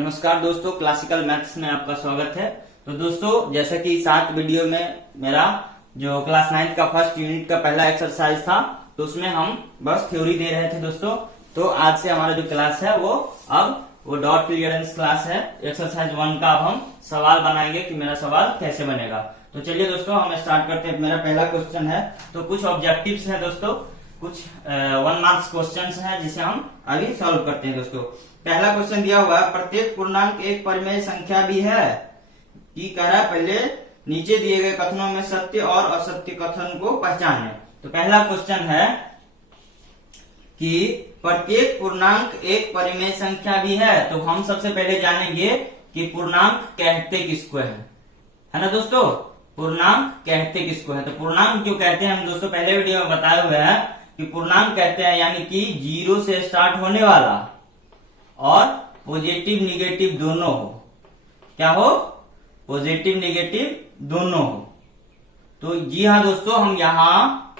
नमस्कार दोस्तों, classical maths में आपका स्वागत है। तो दोस्तों, जैसा कि 7 वीडियो में मेरा जो क्लास 9 का फर्स्ट यूनिट का पहला एक्सरसाइज था, तो उसमें हम बस थ्योरी दे रहे थे दोस्तों। तो आज से हमारा जो क्लास है वो डॉट क्लियरेंस क्लास है। एक्सरसाइज 1 का अब हम सवाल बनाएंगे कि मेरा सवाल कैसे बनेगा। तो चलिए दोस्तों, हम स्टार्ट करते हैं। मेरा पहला क्वेश्चन है, तो कुछ ऑब्जेक्टिव्स है दोस्तों, कुछ 1 मार्क्स क्वेश्चंस हैं जिसे हम अभी सॉल्व करते हैं दोस्तों। पहला क्वेश्चन दिया हुआ है, प्रत्येक पूर्णांक एक परिमेय संख्या भी है कि कह रहा है पहले नीचे दिए गए कथनों में सत्य और असत्य कथन को पहचानें। तो पहला क्वेश्चन है कि प्रत्येक पूर्णांक एक परिमेय संख्या भी है। तो हम सबसे पहले जानेंगे कि पूर्णांक कहते किसको है ना दोस्तों। पूर्णांक कहते किसको है? तो पूर्णांक जो कहते हैं हम दोस्तों पहले वीडियो में बताए हुए हैं कि पूर्णांक कहते हैं यानी कि 0 से स्टार्ट होने वाला और पॉजिटिव निगेटिव दोनों हो। क्या हो? पॉजिटिव निगेटिव दोनों हो। तो जी हाँ दोस्तों, हम यहाँ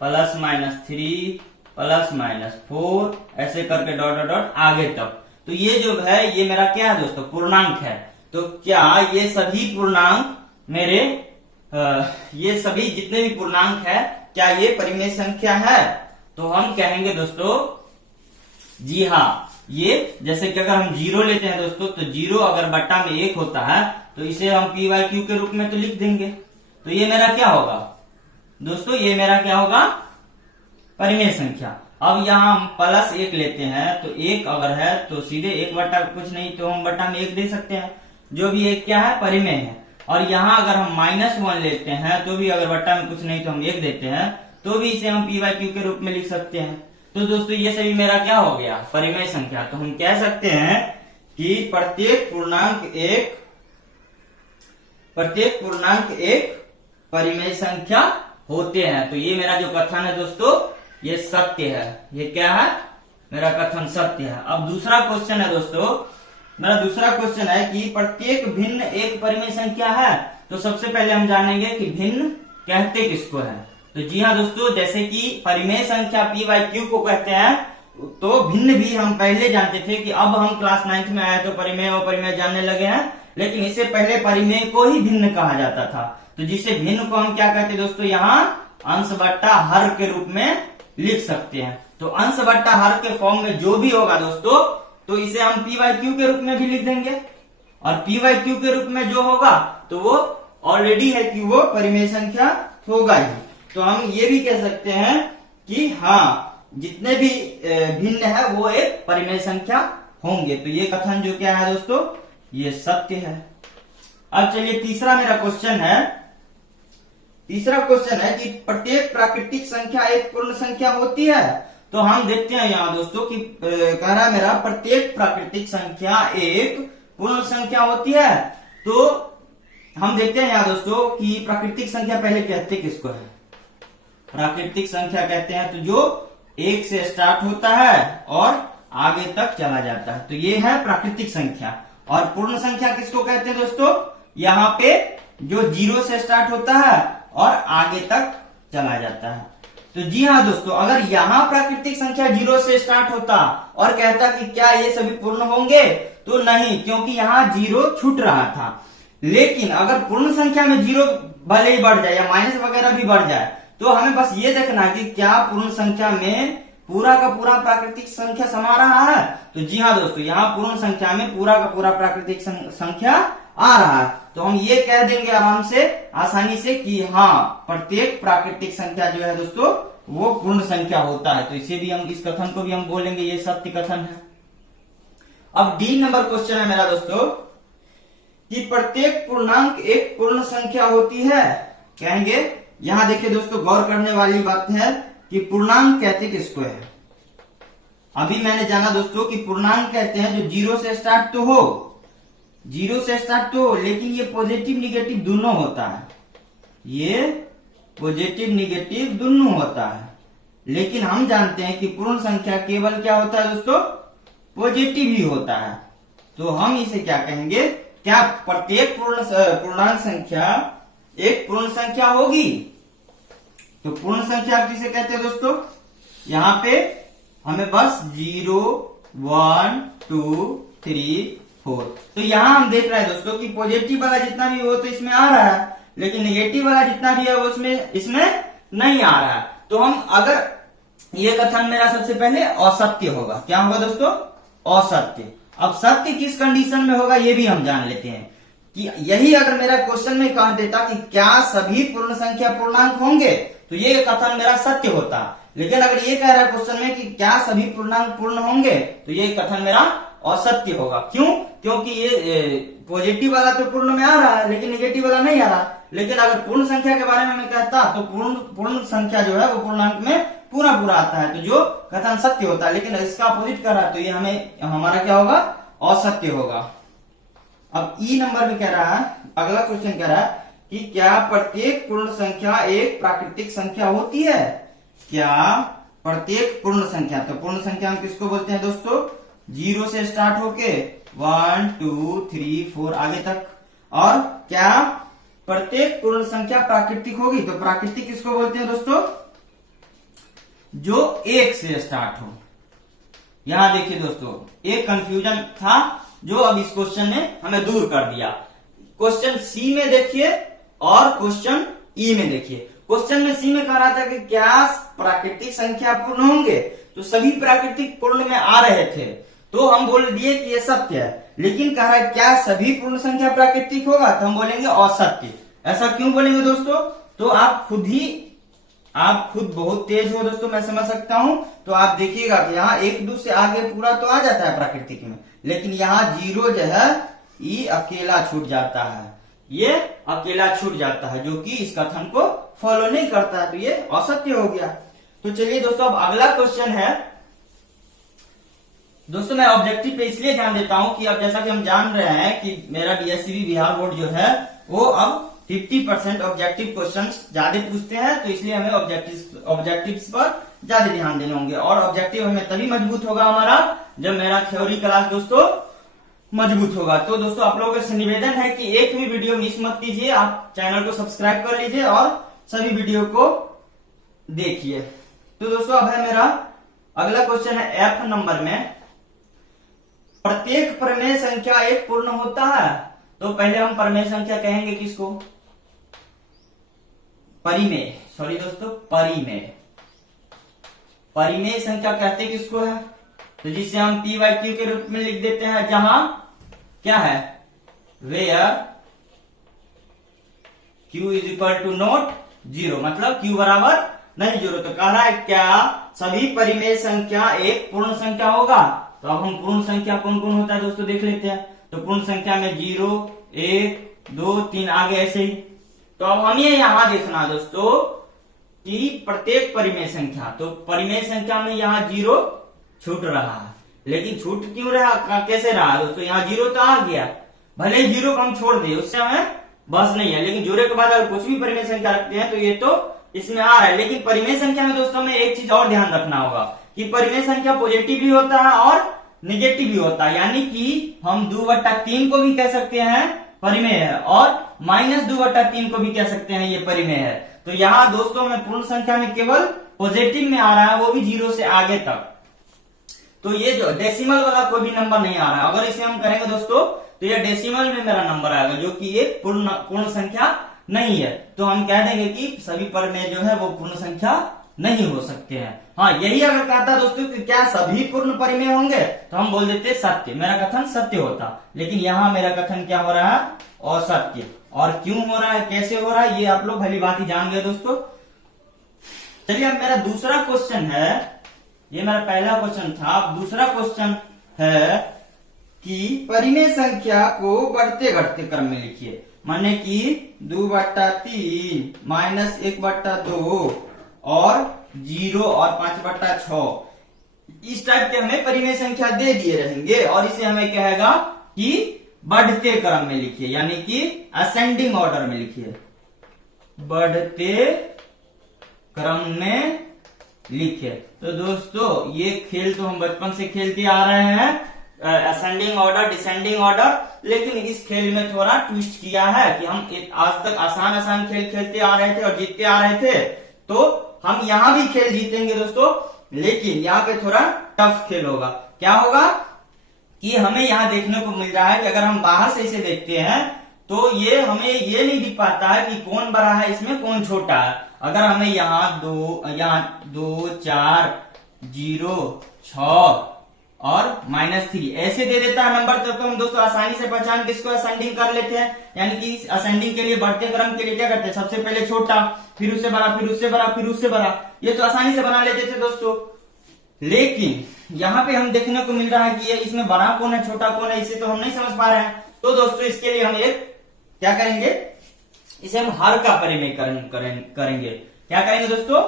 +-3 +-4 ऐसे करके डॉट डॉट डॉट आगे तक। तो ये जो है ये मेरा क्या है दोस्तों? पूर्णांक है। तो क्या ये सभी पूर्णांक मेरे ये सभी जितने भी पूर्णांक है क्या ये परिमेय संख्या है? तो हम कहेंगे दोस्तों जी हाँ। ये जैसे कि अगर हम 0 लेते हैं दोस्तों, तो 0 अगर बट्टा में 1 होता है तो इसे हम p/q के रूप में तो लिख देंगे। तो ये मेरा क्या होगा दोस्तों? ये मेरा क्या होगा? परिमेय संख्या। अब यहाँ हम +1 लेते हैं, तो 1 अगर है तो सीधे 1 बट्टा कुछ नहीं तो हम बट्टा में 1 दे सकते हैं, जो भी एक क्या है? परिमेय है। और यहाँ अगर हम -1 लेते हैं तो भी अगर बट्टा में कुछ नहीं तो हम 1 देते हैं, तो भी इसे हम p/q के रूप में लिख सकते हैं। तो दोस्तों ये सभी मेरा क्या हो गया? परिमेय संख्या। तो हम कह सकते हैं कि प्रत्येक पूर्णांक एक परिमेय संख्या होते हैं। तो ये मेरा जो कथन है दोस्तों ये सत्य है। ये क्या है? मेरा कथन सत्य है। अब दूसरा क्वेश्चन है दोस्तों, मेरा दूसरा क्वेश्चन है कि प्रत्येक भिन्न एक परिमेय संख्या है। तो सबसे पहले हम जानेंगे कि भिन्न कहते किसको है। तो जी हाँ दोस्तों, जैसे कि परिमेय संख्या p/q को कहते हैं, तो भिन्न भी हम पहले जानते थे कि अब हम क्लास 9 में आए तो परिमेय और परिमेय जानने लगे हैं, लेकिन इससे पहले परिमेय को ही भिन्न कहा जाता था। तो जिसे भिन्न को हम क्या कहते हैं दोस्तों? यहाँ अंश बट्टा हर के रूप में लिख सकते हैं। तो अंश बट्टा हर के फॉर्म में जो भी होगा दोस्तों, तो इसे हम p/q के रूप में भी लिख देंगे। और p/q के रूप में जो होगा तो वो ऑलरेडी है कि वो परिमेय संख्या होगा ही। तो हम ये भी कह सकते हैं कि हाँ, जितने भी भिन्न है वो एक परिमेय संख्या होंगे। तो ये कथन जो क्या है दोस्तों? ये सत्य है। अब चलिए तीसरा मेरा क्वेश्चन है। तीसरा क्वेश्चन है कि प्रत्येक प्राकृतिक संख्या एक पूर्ण संख्या होती है। तो हम देखते हैं यहाँ दोस्तों कि कह रहा है मेरा प्रत्येक प्राकृतिक संख्या एक पूर्ण संख्या होती है। तो हम देखते हैं यहाँ दोस्तों कि प्राकृतिक संख्या पहले कहते किसको है? प्राकृतिक संख्या कहते हैं तो जो 1 से स्टार्ट होता है और आगे तक चला जाता है, तो ये है प्राकृतिक संख्या। और पूर्ण संख्या किसको कहते हैं दोस्तों? यहाँ पे जो 0 से स्टार्ट होता है और आगे तक चला जाता है। तो जी हाँ दोस्तों, अगर यहाँ प्राकृतिक संख्या 0 से स्टार्ट होता और कहता कि क्या ये सभी पूर्ण होंगे, तो नहीं, क्योंकि यहाँ 0 छूट रहा था। लेकिन अगर पूर्ण संख्या में 0 भले ही बढ़ जाए या माइनस वगैरह भी बढ़ जाए, तो हमें बस ये देखना है कि क्या पूर्ण संख्या में पूरा का पूरा प्राकृतिक संख्या समा रहा है। तो जी हाँ दोस्तों, यहाँ पूर्ण संख्या में पूरा का पूरा प्राकृतिक संख्या आ रहा है। तो हम ये कह देंगे आराम से, आसानी से कि हाँ, प्रत्येक प्राकृतिक संख्या जो है दोस्तों वो पूर्ण संख्या होता है। तो इसे भी हम, इस कथन को भी हम बोलेंगे ये सत्य कथन है। अब D नंबर क्वेश्चन है मेरा दोस्तों कि प्रत्येक पूर्णांक एक पूर्ण संख्या होती है। कहेंगे यहाँ देखिए दोस्तों, गौर करने वाली बात है कि पूर्णांक कहते किसको है। अभी मैंने जाना दोस्तों कि पूर्णांक कहते हैं जो 0 से स्टार्ट तो हो, 0 से स्टार्ट तो हो, लेकिन ये पॉजिटिव निगेटिव दोनों होता है। ये पॉजिटिव निगेटिव दोनों होता है। लेकिन हम जानते हैं कि पूर्ण संख्या केवल क्या होता है दोस्तों? पॉजिटिव ही होता है। तो हम इसे क्या कहेंगे? क्या प्रत्येक पूर्णांक संख्या एक पूर्ण संख्या होगी? तो पूर्ण संख्या किसे कहते हैं दोस्तों? यहाँ पे हमें बस 0, 1, 2, 3, 4। तो यहाँ हम देख रहे हैं दोस्तों कि पॉजिटिव वाला जितना भी वो तो इसमें आ रहा है, लेकिन नेगेटिव वाला जितना भी है वो इसमें नहीं आ रहा है। तो हम अगर ये कथन मेरा सबसे पहले असत्य होगा। क्या होगा दोस्तों? असत्य। अब सत्य किस कंडीशन में होगा ये भी हम जान लेते हैं कि यही अगर मेरा क्वेश्चन में कह देता कि क्या सभी पूर्ण संख्या पूर्णांक होंगे तो ये कथन मेरा सत्य होता। लेकिन अगर ये कह रहा है क्वेश्चन में कि क्या सभी पूर्णांक पूर्ण होंगे तो ये कथन मेरा असत्य होगा। क्यों? क्योंकि ये पॉजिटिव वाला तो पूर्ण में आ रहा है लेकिन नेगेटिव वाला नहीं आ रहा। लेकिन अगर पूर्ण संख्या के बारे में मैं कहता तो पूर्ण संख्या जो है वो पूर्णांक में पूरा आता है, तो जो कथन सत्य होता है। लेकिन इसका अपोजिट कर रहा है तो ये हमारा क्या होगा? असत्य होगा। अब ई नंबर में कह रहा है, अगला क्वेश्चन कह रहा है कि क्या प्रत्येक पूर्ण संख्या एक प्राकृतिक संख्या होती है? क्या प्रत्येक पूर्ण संख्या, तो पूर्ण संख्या हम किसको बोलते हैं दोस्तों? 0 से स्टार्ट होके 1 2 3 4 आगे तक। और क्या प्रत्येक पूर्ण संख्या प्राकृतिक होगी? तो प्राकृतिक किसको बोलते हैं दोस्तों? जो 1 से स्टार्ट हो। यहां देखिए दोस्तों, एक कंफ्यूजन था जो अब इस क्वेश्चन ने हमें दूर कर दिया। क्वेश्चन सी में देखिए और क्वेश्चन ई में देखिए। क्वेश्चन में सी में कह रहा था कि क्या प्राकृतिक संख्या पूर्ण होंगे, तो सभी प्राकृतिक पूर्ण में आ रहे थे तो हम बोल दिए कि ये सत्य है। लेकिन कह रहा है क्या सभी पूर्ण संख्या प्राकृतिक होगा, तो हम बोलेंगे असत्य। ऐसा क्यों बोलेंगे दोस्तों? तो आप खुद बहुत तेज हो दोस्तों, मैं समझ सकता हूं। तो आप देखिएगा कि यहाँ 1 2 से आगे पूरा तो आ जाता है प्राकृतिक में, लेकिन यहाँ 0 जो है ये अकेला छूट जाता है। ये अकेला छूट जाता है जो कि इस कथन को फॉलो नहीं करता है, तो ये असत्य हो गया। तो चलिए दोस्तों, अब अगला क्वेश्चन है दोस्तों, मैं ऑब्जेक्टिव पे इसलिए ध्यान देता हूं कि अब जैसा कि हम जान रहे हैं कि मेरा डीएससीबी बिहार बोर्ड जो है वो अब 50% ऑब्जेक्टिव क्वेश्चंस ज्यादा पूछते हैं, तो इसलिए हमें ऑब्जेक्टिव्स पर ज्यादा ध्यान देने होंगे। और ऑब्जेक्टिव हमें तभी मजबूत होगा हमारा जब मेरा थ्योरी क्लास दोस्तों मजबूत होगा। तो दोस्तों आप लोगों से निवेदन है कि एक भी वीडियो मिस मत कीजिए, आप चैनल को सब्सक्राइब कर लीजिए और सभी वीडियो को देखिए। तो दोस्तों अब है मेरा अगला क्वेश्चन है एफ नंबर में, प्रत्येक परिमेय संख्या एक पूर्ण होता है। तो पहले हम परिमेय संख्या कहेंगे किसको? परिमेय, सॉरी दोस्तों, परिमेय संख्या कहते किसको है? तो जिसे हम पी बाई क्यू के रूप में लिख देते हैं, जहां क्या है? Where q is equal to not 0, मतलब क्यू बराबर नहीं 0। तो कह रहा है क्या सभी परिमेय संख्या एक पूर्ण संख्या होगा? तो अब हम पूर्ण संख्या कौन कौन होता है दोस्तों देख लेते हैं। तो पूर्ण संख्या में 0 1 2 3 आगे ऐसे ही। तो अब हमें यहां देखना दोस्तों कि प्रत्येक परिमेय संख्या, तो परिमेय संख्या में यहाँ 0 छूट रहा है। लेकिन छूट क्यों रहा, कैसे रहा दोस्तों? यहाँ 0 तो आ गया, भले ही 0 को हम छोड़ दे उससे हमें बस नहीं है, लेकिन 0 के बाद अगर कुछ भी परिमेय संख्या रखते हैं तो ये तो इसमें आ रहा है। लेकिन परिमेय संख्या में दोस्तों में एक चीज और ध्यान रखना होगा कि परिमेय संख्या पॉजिटिव भी होता है और नेगेटिव भी होता है। यानी कि हम 2/3 को भी कह सकते हैं परिमेय है और -2/3 को भी कह सकते हैं ये परिमेय है। तो यहाँ दोस्तों में पूर्ण संख्या में केवल पॉजिटिव में आ रहा है, वो भी 0 से आगे तक। तो ये जो डेसिमल वाला कोई भी नंबर नहीं आ रहा है। अगर इसे हम करेंगे दोस्तों तो ये डेसिमल में मेरा नंबर आएगा, जो कि ये पूर्ण संख्या नहीं है। तो हम कह देंगे कि सभी परिमेय जो है वो पूर्ण संख्या नहीं हो सकते हैं। हाँ, यही अगर कहता दोस्तों कि क्या सभी पूर्ण परिमेय होंगे तो हम बोल देते सत्य, मेरा कथन सत्य होता। लेकिन यहाँ मेरा कथन क्या हो रहा है? असत्य। और क्यों हो रहा है, कैसे हो रहा है, ये आप लोग भली बात ही जान गए दोस्तों। चलिए अब मेरा दूसरा क्वेश्चन है, ये मेरा पहला क्वेश्चन था, अब दूसरा क्वेश्चन है कि परिमेय संख्या को बढ़ते घटते क्रम में लिखिए। माने कि 2/3 -1/2 और 0 और 5/6 इस टाइप के हमें परिमेय संख्या दे दिए रहेंगे और इसे हमें कहेगा कि बढ़ते क्रम में लिखिए, यानी कि असेंडिंग ऑर्डर में लिखिए, बढ़ते क्रम में लिखिए। तो दोस्तों ये खेल तो हम बचपन से खेलते आ रहे हैं, असेंडिंग ऑर्डर डिसेंडिंग ऑर्डर, लेकिन इस खेल में थोड़ा ट्विस्ट किया है कि हम आज तक आसान खेल खेलते आ रहे थे और जीतते आ रहे थे, तो हम यहाँ भी खेल जीतेंगे दोस्तों, लेकिन यहाँ पे थोड़ा टफ खेल होगा। क्या होगा कि हमें यहाँ देखने को मिल रहा है कि अगर हम बाहर से इसे देखते हैं तो ये हमें ये नहीं दिख पाता है कि कौन बड़ा है इसमें कौन छोटा है। अगर हमें यहाँ 2, 4, 0, 6 और -3 ऐसे दे देता है नंबर, तो हम दोस्तों आसानी से पहचान के इसको असेंडिंग कर लेते हैं। यानी कि असेंडिंग के लिए, बढ़ते क्रम के लिए क्या करते हैं, सबसे पहले छोटा, फिर उससे बड़ा, फिर उससे बड़ा, फिर उससे बड़ा। ये तो आसानी से बना लेते थे दोस्तों। लेकिन यहाँ पे हम देखने को मिल रहा है कि ये इसमें बड़ा कौन है छोटा कौन है, इसे तो हम नहीं समझ पा रहे हैं। तो दोस्तों इसके लिए हम एक क्या करेंगे, इसे हम हर का परिमेयकरण करेंगे। क्या करेंगे दोस्तों,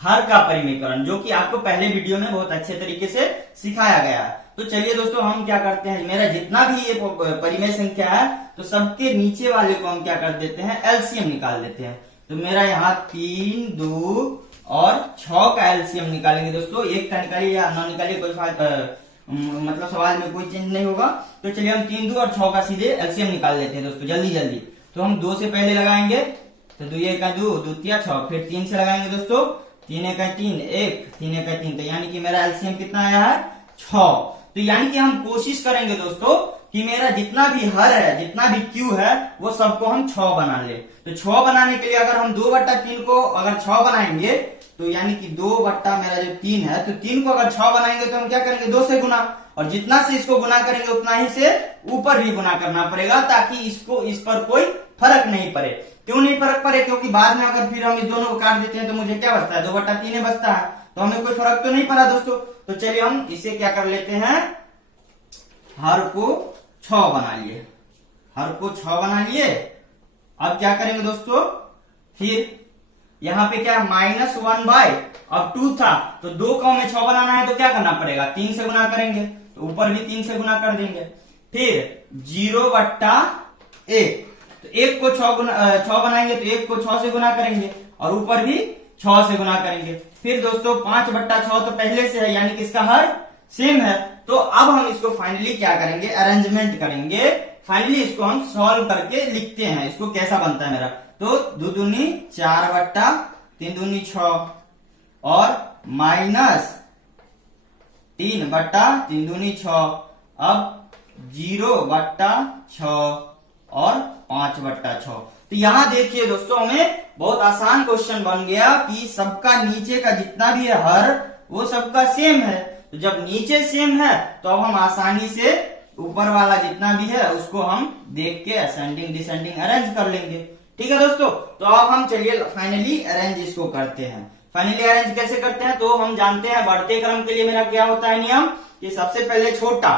हर का परिमेयकरण, जो कि आपको पहले वीडियो में बहुत अच्छे तरीके से सिखाया गया है। तो चलिए दोस्तों हम क्या करते हैं, मेरा जितना भी ये परिमेय संख्या है तो सबके नीचे वाले को हम क्या कर देते हैं, एलसीएम निकाल देते हैं। तो मेरा यहाँ 3, 2 और 6 का एलसीएम निकालेंगे दोस्तों। एक का निकालिए या ना निकालिए, कोई मतलब सवाल में कोई चेंज नहीं होगा। तो चलिए हम 3, 2 और 6 का सीधे एलसीएम निकाल लेते हैं दोस्तों, जल्दी जल्दी। तो हम 2 से पहले लगाएंगे, तो 2 1 2, 2 3 6, फिर 3 से लगाएंगे दोस्तों, 3 1 3, 3 1 3। तो यानी कि मेरा एलसीएम कितना आया है, 6। तो यानी कि हम कोशिश करेंगे दोस्तों कि मेरा जितना भी हर है, जितना भी क्यू है, वो सबको हम 6 बना ले। तो 6 बनाने के लिए अगर हम 2/3 को अगर 6 बनाएंगे, तो यानी कि 2 मेरा जो 3 है, तो 3 को अगर 6 बनाएंगे तो हम क्या करेंगे, 2 से गुना, और जितना से इसको गुना करेंगे उतना ही से ऊपर भी गुना करना पड़ेगा, ताकि इसको इस पर कोई फर्क नहीं पड़े। क्यों नहीं फर्क पड़े, क्योंकि बाद में अगर फिर हम इस दोनों को काट देते हैं तो मुझे क्या बचता है, 2/3 बचता है। तो हमें कोई फर्क तो नहीं पड़ा दोस्तों। तो चलिए हम इसे क्या कर लेते हैं, हर को 6 बना लिए, हर को 6 बना लिए। अब क्या करेंगे दोस्तों, फिर यहाँ पे क्या -1/2 था, तो 2 को हमें 6 बनाना है तो क्या करना पड़ेगा, 3 से गुना करेंगे, तो ऊपर भी 3 से गुना कर देंगे। फिर 0/1, तो 1 को 6 बनाएंगे तो 1 को 6 से गुना करेंगे, और ऊपर भी 6 से गुना करेंगे। फिर दोस्तों 5/6 तो पहले से है, यानी कि इसका हर सेम है। तो अब हम इसको फाइनली क्या करेंगे, अरेंजमेंट करेंगे। फाइनली इसको हम सॉल्व करके लिखते हैं, इसको कैसा बनता है मेरा। तो 2 दूनी 4/3 दूनी 6 और -3/3 दूनी 6, अब 0/6 और 5/6। तो यहाँ देखिए दोस्तों, हमें बहुत आसान क्वेश्चन बन गया कि सबका नीचे का जितना भी है हर, वो सबका सेम है। तो जब नीचे सेम है तो अब हम आसानी से ऊपर वाला जितना भी है उसको हम देख के असेंडिंग डिसेंडिंग अरेंज कर लेंगे। ठीक है दोस्तों, तो अब हम चलिए फाइनली अरेंज इसको करते हैं। फाइनली अरेंज कैसे करते हैं, तो हम जानते हैं बढ़ते क्रम के लिए मेरा क्या होता है नियम, कि सबसे पहले छोटा,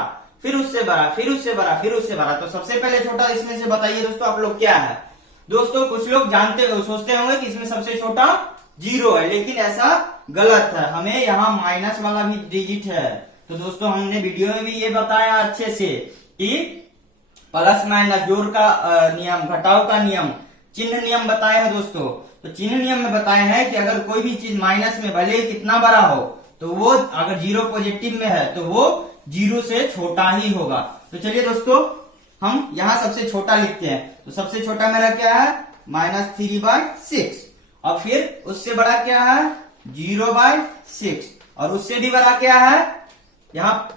फिर उससे बड़ा, फिर उससे बड़ा, फिर उससे बड़ा। तो सबसे पहले छोटा इसमें से बताइए दोस्तों आप लोग क्या है। दोस्तों कुछ लोग सोचते होंगे कि इसमें सबसे छोटा 0 है, लेकिन ऐसा गलत है। हमें यहाँ माइनस वाला भी डिजिट है। तो दोस्तों हमने वीडियो में भी ये बताया अच्छे से कि प्लस माइनस, जोड़ का नियम, घटाव का नियम, चिन्ह नियम बताया है दोस्तों। तो चिन्ह नियम में बताया है कि अगर कोई भी चीज माइनस में भले ही कितना बड़ा हो, तो वो अगर 0 पॉजिटिव में है तो वो 0 से छोटा ही होगा। तो चलिए दोस्तों हम यहाँ सबसे छोटा लिखते हैं। तो सबसे छोटा मेरा क्या है, -3/6, और फिर उससे बड़ा क्या है, 0/6, और उससे भी बड़ा क्या है, यहाँ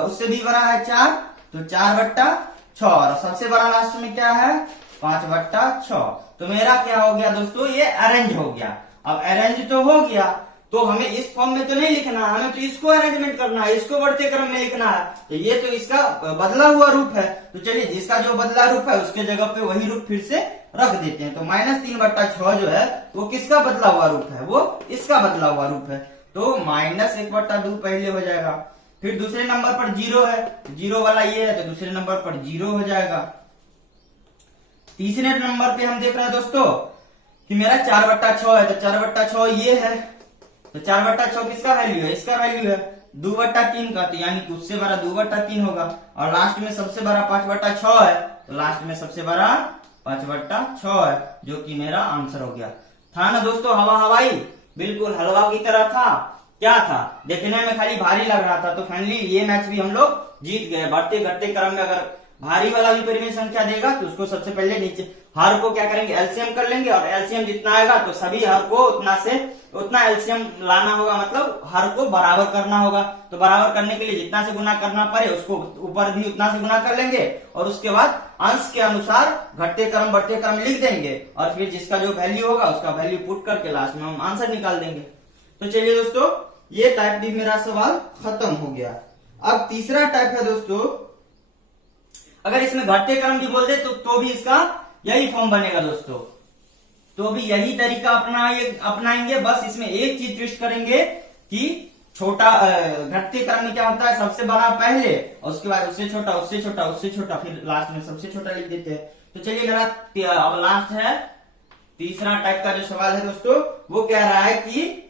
उससे भी बड़ा है 4, तो 4/6, और सबसे बड़ा लास्ट में क्या है, 5/6। तो मेरा क्या हो गया दोस्तों, ये अरेंज हो गया। अब अरेंज तो हो गया, तो हमें इस फॉर्म में तो नहीं लिखना है, हमें तो इसको अरेंजमेंट करना है, इसको बढ़ते क्रम में लिखना है। तो ये तो इसका बदला हुआ रूप है। तो चलिए जिसका जो बदला रूप है उसके जगह पे वही रूप फिर से रख देते हैं। तो -3/6 जो है वो किसका बदला हुआ रूप है, वो इसका बदला हुआ रूप है। तो -1/2 पहले हो जाएगा। फिर दूसरे नंबर पर 0 है, 0 वाला ये है, तो दूसरे नंबर पर 0 हो जाएगा। तीसरे नंबर पे हम देख रहे हैं दोस्तों कि मेरा 4/6 है, तो 4/6 ये है, तो 4/6 किसका वैल्यू है, इसका वैल्यू है 2/3 का, तो यानी कि उससे बड़ा 2/3 होगा। और लास्ट में सबसे बड़ा 5/6 है, तो लास्ट में सबसे बड़ा 5/6 है, जो कि मेरा आंसर हो गया। था ना दोस्तों हवा हवाई, बिल्कुल हलवा की तरह था। क्या था, देखने में खाली भारी लग रहा था। तो फाइनली ये मैच भी हम लोग जीत गए। बढ़ते घटते क्रम में अगर भारी वाला भी परिमेय संख्या देगा तो उसको सबसे पहले नीचे हर को क्या करेंगे, एलसीएम कर लेंगे, और एलसीएम जितना आएगा तो सभी हर को उतना एलसीएम लाना होगा, मतलब हर को बराबर करना होगा। तो बराबर करने के लिए जितना से गुना करना पड़े उसको ऊपर भी उतना से गुना कर लेंगे, और उसके बाद अंश के अनुसार घटते क्रम बढ़ते क्रम लिख देंगे, और फिर जिसका जो वैल्यू होगा उसका वैल्यू पुट करके लास्ट में हम आंसर निकाल देंगे। तो चलिए दोस्तों, ये टाइप भी मेरा सवाल खत्म हो गया। अब तीसरा टाइप है दोस्तों, अगर इसमें घटते क्रम भी बोल दे तो भी इसका यही फॉर्म बनेगा दोस्तों, तो भी यही तरीका अपनाएंगे। बस इसमें एक चीज ट्विस्ट करेंगे कि छोटा घटते क्रम में क्या होता है, सबसे बड़ा पहले और उसके बाद उससे छोटा उससे छोटा उससे छोटा, फिर लास्ट में सबसे छोटा लिख देते हैं। तो चलिए मेरा अब लास्ट है तीसरा टाइप का जो सवाल है दोस्तों, वो कह रहा है कि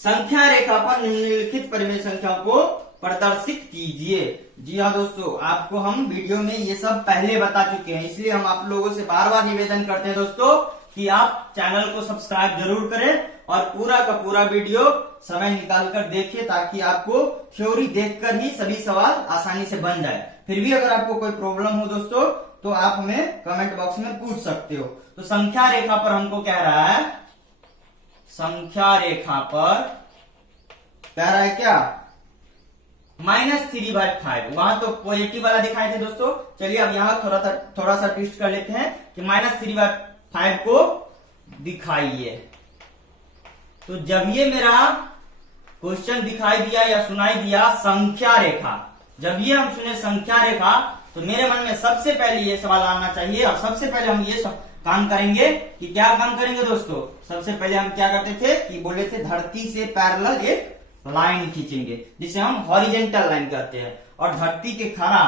संख्या रेखा पर निम्नलिखित परिमेय संख्या को प्रदर्शित कीजिए। जी हाँ दोस्तों, आपको हम वीडियो में ये सब पहले बता चुके हैं, इसलिए हम आप लोगों से बार बार निवेदन करते हैं दोस्तों कि आप चैनल को सब्सक्राइब जरूर करें और पूरा का पूरा वीडियो समय निकालकर देखिए, ताकि आपको थ्योरी देखकर ही सभी सवाल आसानी से बन जाए। फिर भी अगर आपको कोई प्रॉब्लम हो दोस्तों तो आप हमें कमेंट बॉक्स में पूछ सकते हो। तो संख्या रेखा पर हमको कह रहा है, संख्या रेखा पर कह रहा है क्या, -3/5। वहां तो पॉजिटिव वाला दिखाए थे दोस्तों, चलिए अब यहाँ थोड़ा सा ट्विस्ट कर लेते हैं कि -3/5 को दिखाइए। तो जब ये मेरा क्वेश्चन दिखाई दिया या सुनाई दिया संख्या रेखा, जब ये हम सुने संख्या रेखा, तो मेरे मन में सबसे पहले ये सवाल आना चाहिए, और सबसे पहले हम ये काम करेंगे कि क्या काम करेंगे दोस्तों, सबसे पहले हम क्या करते थे कि बोले थे धरती से पैरेलल एक लाइन खींचेंगे, जिसे हम हॉरिजेंटल लाइन कहते हैं, और धरती के खरा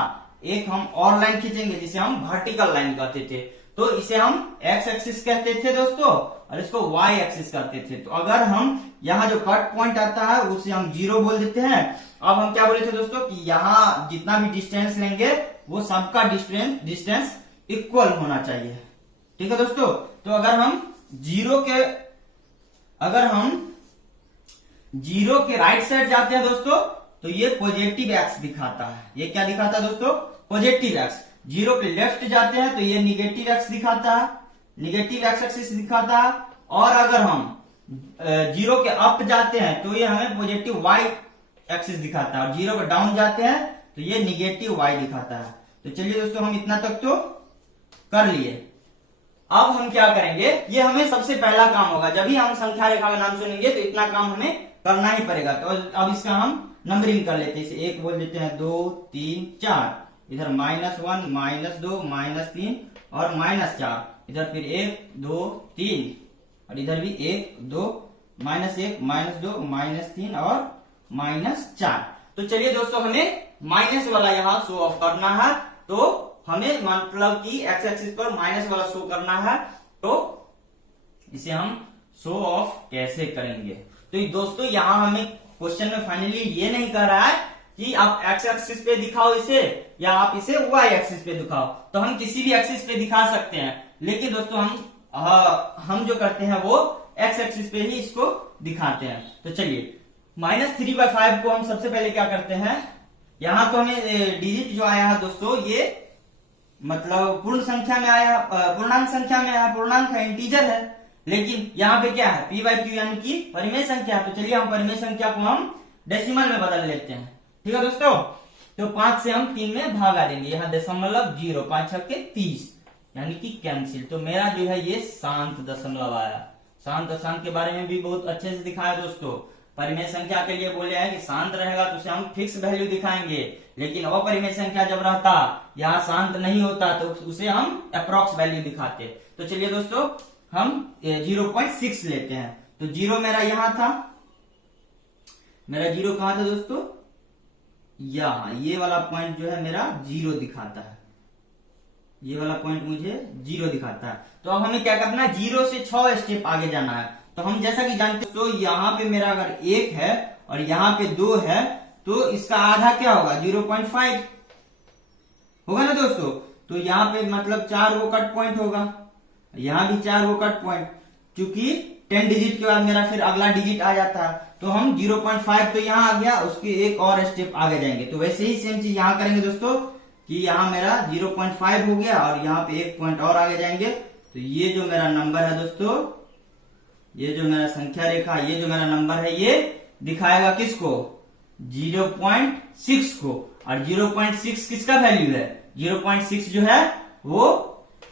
एक हम और लाइन खींचेंगे जिसे हम वर्टिकल लाइन कहते थे। तो इसे हम एक्स एक्सिस कहते थे दोस्तों, और इसको वाई एक्सिस कहते थे। तो अगर हम यहाँ जो कट पॉइंट आता है उसे हम 0 बोल देते हैं। अब हम क्या बोले थे दोस्तों कि यहाँ जितना भी डिस्टेंस लेंगे वो सबका डिस्टेंस इक्वल होना चाहिए, ठीक है दोस्तों। तो अगर हम जीरो के राइट साइड जाते हैं दोस्तों, तो ये पॉजिटिव एक्स दिखाता है। ये क्या दिखाता है दोस्तों, पॉजिटिव एक्स। जीरो के लेफ्ट जाते हैं तो ये निगेटिव एक्स दिखाता है, निगेटिव एक्स एक्सिस दिखाता है। और अगर हम जीरो के अप जाते हैं तो ये हमें पॉजिटिव वाई एक्सिस दिखाता है, और जीरो के डाउन जाते हैं तो ये निगेटिव वाई दिखाता है। तो चलिए दोस्तों, हम इतना तक तो कर लिए। अब हम क्या करेंगे, ये हमें सबसे पहला काम होगा, जब भी हम संख्या रेखा का नाम सुनेंगे तो इतना काम हमें करना ही पड़ेगा। तो अब इसका हम नंबरिंग कर लेते हैं, इसे 1 बोल देते हैं, 2 3 4, इधर -1 -2 -3 और -4, इधर फिर 1 2 3, और इधर भी 1 2 -1 -2 -3 और -4। तो चलिए दोस्तों, हमें माइनस वाला यहाँ शो ऑफ करना है, तो हमें मतलब कि एक्स एक्सिस पर माइनस वाला शो करना है। तो इसे हम शो ऑफ कैसे करेंगे, तो दोस्तों यहाँ हमें क्वेश्चन में फाइनली ये नहीं कह रहा है कि आप एक्स एक्सिस पे दिखाओ इसे, या आप इसे वाई एक्सिस पे दिखाओ। तो हम किसी भी एक्सिस पे दिखा सकते हैं, लेकिन दोस्तों हम जो करते हैं वो एक्स एक्सिस पे ही इसको दिखाते हैं। तो चलिए -3/5 को हम सबसे पहले क्या करते हैं, यहाँ तो हमें डिजिट जो आया है दोस्तों, ये मतलब पूर्ण संख्या में आया, पूर्णांक संख्या में आया, पूर्णांक है, इंटीजर है। लेकिन यहाँ पे क्या है, p/q यानी कि परिमेय संख्या। तो चलिए हम परिमेय संख्या को हम डेसिमल में बदल लेते हैं, ठीक है दोस्तों। तो 5 से हम 3 में भागा देंगे, यहाँ 0.0, 5 छक्के 30 यानी कि कैंसिल। तो मेरा जो है ये शांत दशमलव आया। शांत अशांत के बारे में भी बहुत अच्छे से दिखाया दोस्तों। परिमेय संख्या के लिए बोले हैं कि शांत रहेगा तो उसे हम फिक्स वैल्यू दिखाएंगे, लेकिन अपरिमेय संख्या जब रहता, यहाँ शांत नहीं होता, तो उसे हम अप्रॉक्स वैल्यू दिखाते। तो चलिए दोस्तों, हम 0.6 लेते हैं। तो 0 मेरा यहां था, मेरा 0 कहां था दोस्तों, यहाँ ये वाला पॉइंट जो है मेरा 0 दिखाता है, ये वाला पॉइंट मुझे 0 दिखाता है। तो अब हमें क्या करना है, 0 से 6 स्टेप आगे जाना है। तो हम जैसा कि जानते हैं, तो यहाँ पे मेरा अगर 1 है और यहाँ पे 2 है, तो इसका आधा क्या होगा, 0.5 होगा ना दोस्तों। तो यहाँ पे मतलब 4 वो कट पॉइंट होगा, यहाँ भी 4 वो कट पॉइंट, क्योंकि 10 डिजिट के बाद मेरा फिर अगला डिजिट आ जाता है। तो हम 0.5 तो यहाँ आ गया, उसके एक और स्टेप आगे जाएंगे। तो वैसे ही सेम चीज यहाँ करेंगे दोस्तों, कि यहाँ मेरा 0.5 हो गया और यहाँ पे 1 पॉइंट और आगे जाएंगे तो ये जो मेरा नंबर है दोस्तों, ये जो मेरा संख्या रेखा, ये जो मेरा नंबर है ये दिखाएगा किसको, 0.6 को। और 0.6 किसका वैल्यू है, 0.6 जो है वो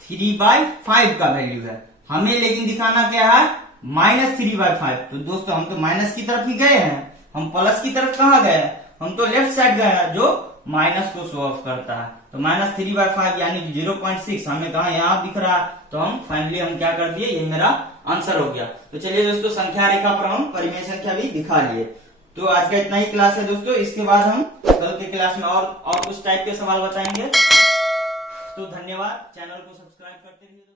3/5 का वैल्यू है। हमें लेकिन दिखाना क्या है, -3/5। तो दोस्तों हम तो माइनस की तरफ ही गए हैं, हम प्लस की तरफ कहाँ गए, हम तो लेफ्ट साइड गए हैं जो माइनस को शो ऑफ करता है। तो -3/5 यानी कि 0.6 हमें कहा यहाँ दिख रहा है, तो हम फाइनली हम क्या कर दिए, ये मेरा आंसर हो गया। तो चलिए दोस्तों संख्या रेखा पर हम परिमेय संख्या भी दिखा लिए। तो आज का इतना ही क्लास है दोस्तों, इसके बाद हम कल के क्लास में और कुछ टाइप के सवाल बताएंगे। तो धन्यवाद, चैनल को सब्सक्राइब करते रहिए।